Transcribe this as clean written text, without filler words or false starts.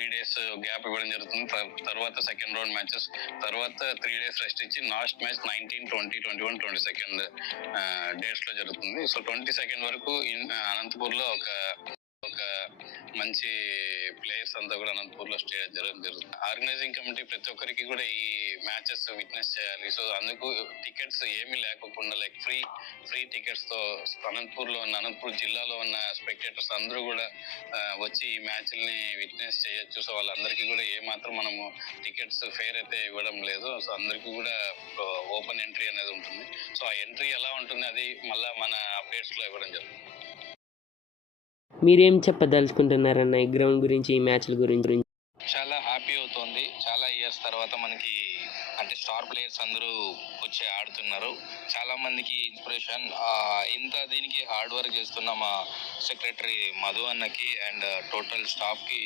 3 days gap ఇవ్వడం జరుగుతుంది. తర్వాత సెకండ్ రౌండ్ మ్యాచెస్, తర్వాత 3 days రెస్ట్ ఇచ్చి లాస్ట్ మ్యాచ్ 19, 20, 21, 22 డేట్స్ లో జరుగుతుంది. సో 22 వరకు అనంతపూర్ లో ఒక మంచి ప్లేయర్స్ అంతా కూడా అనంతపూర్ లో స్టే జరుగుతుంది. ఆర్గనైజింగ్ కమిటీ ప్రతి ఒక్కరికి కూడా ఈ మ్యాచెస్ విట్నెస్ చేయాలి. సో అందుకు టికెట్స్ ఏమీ లేకుండా లైక్ ఫ్రీ టికెట్స్ తో అనంతపూర్ జిల్లాలో ఉన్న స్పెక్టేటర్స్ అందరూ కూడా వచ్చి ఈ మ్యాచ్ల్ని విట్నెస్ చేయొచ్చు. సో వాళ్ళందరికీ కూడా ఏ మాత్రం మనము టికెట్స్ ఫేర్ అయితే ఇవ్వడం లేదు. సో అందరికీ కూడా ఓపెన్ ఎంట్రీ అనేది ఉంటుంది. సో ఆ ఎంట్రీ ఎలా ఉంటుంది అది మళ్ళీ మన అప్డేట్స్ లో ఇవ్వడం జరుగుతుంది. మీరేం చెప్పదలుచుకుంటున్నారన్న ఈ గ్రౌండ్ గురించి, ఈ మ్యాచ్ల గురించి? చాలా హ్యాపీ అవుతుంది. చాలా ఇయర్స్ తర్వాత మనకి అంటే స్టార్ ప్లేయర్స్ అందరూ వచ్చి ఆడుతున్నారు. చాలా మందికి ఇన్స్పిరేషన్. ఇంత దీనికి హార్డ్ వర్క్ చేస్తున్న మా సెక్రటరీ మధు అన్నకి అండ్ టోటల్ స్టాఫ్కి